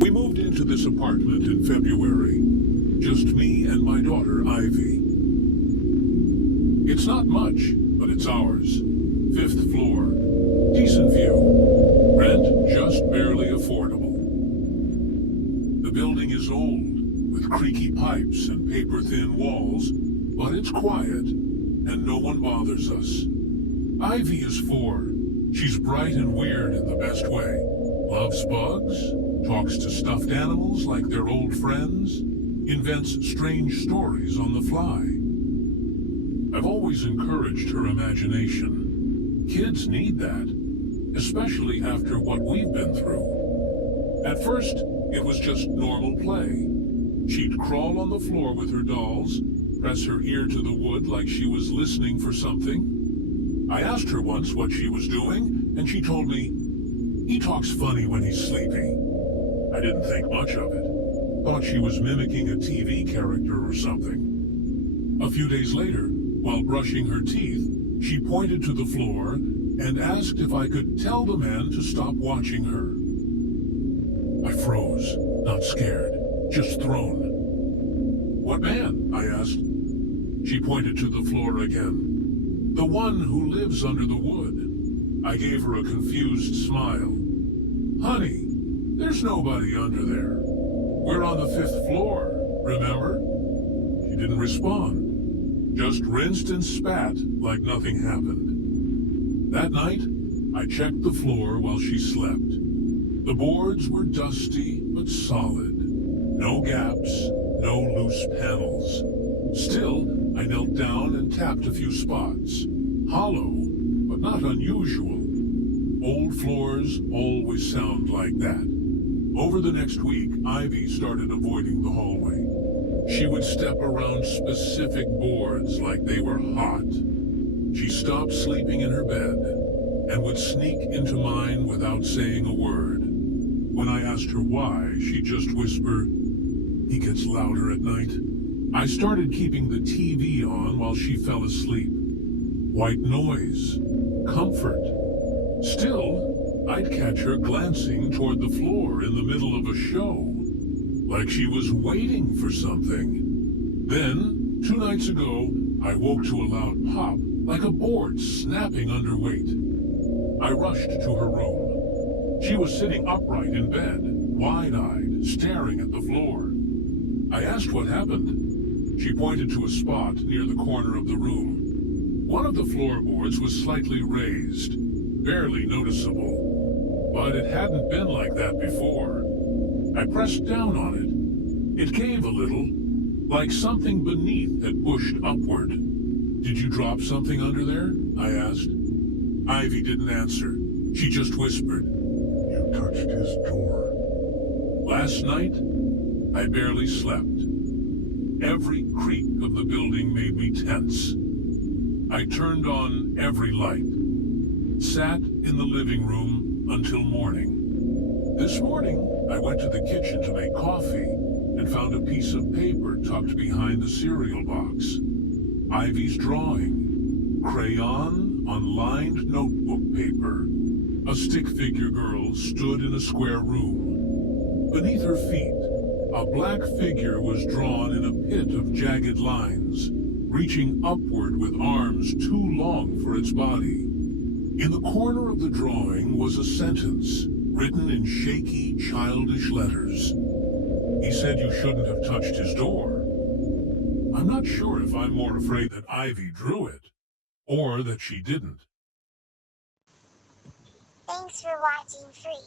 We moved into this apartment in February. Just me and my daughter, Ivy. It's not much, but it's ours. 5th floor. Decent view. Rent just barely affordable. The building is old, with creaky pipes and paper-thin walls, but it's quiet, and no one bothers us. Ivy is 4. She's bright and weird in the best way. Loves bugs, talks to stuffed animals like they're old friends, invents strange stories on the fly. I've always encouraged her imagination. Kids need that, especially after what we've been through. At first, it was just normal play. She'd crawl on the floor with her dolls, press her ear to the wood like she was listening for something. I asked her once what she was doing, and she told me, "He talks funny when he's sleepy." I didn't think much of it. Thought she was mimicking a TV character or something. A few days later, while brushing her teeth, she pointed to the floor and asked if I could tell the man to stop watching her. I froze, not scared, just thrown. "What man?" I asked. She pointed to the floor again. "The one who lives under the wood." I gave her a confused smile. "Honey, there's nobody under there. We're on the 5th floor, remember?" She didn't respond. Just rinsed and spat like nothing happened. That night, I checked the floor while she slept. The boards were dusty but solid. No gaps, no loose panels. Still, I knelt down and tapped a few spots. Hollow, but not unusual. Old floors always sound like that. Over the next week, Ivy started avoiding the hallway. She would step around specific boards like they were hot. She stopped sleeping in her bed and would sneak into mine without saying a word. When I asked her why, she just whispered, "He gets louder at night." I started keeping the TV on while she fell asleep. White noise. Comfort. Still, I'd catch her glancing toward the floor in the middle of a show, like she was waiting for something. Then, 2 nights ago, I woke to a loud pop, like a board snapping under weight. I rushed to her room. She was sitting upright in bed, wide-eyed, staring at the floor. I asked what happened. She pointed to a spot near the corner of the room. One of the floorboards was slightly raised, barely noticeable, but it hadn't been like that before. I pressed down on it. It gave a little, like something beneath had pushed upward. "Did you drop something under there?" I asked. Ivy didn't answer. She just whispered, "You touched his door." Last night, I barely slept. Every creak of the building made me tense. I turned on every light, sat in the living room until morning. This morning, I went to the kitchen to make coffee and found a piece of paper tucked behind the cereal box. Ivy's drawing, crayon on lined notebook paper. A stick figure girl stood in a square room. Beneath her feet, a black figure was drawn in a pit of jagged lines, reaching upward with arms too long for its body. In the corner of the drawing was a sentence, written in shaky, childish letters. He said you shouldn't have touched his door. I'm not sure if I'm more afraid that Ivy drew it, or that she didn't. Thanks for watching Free.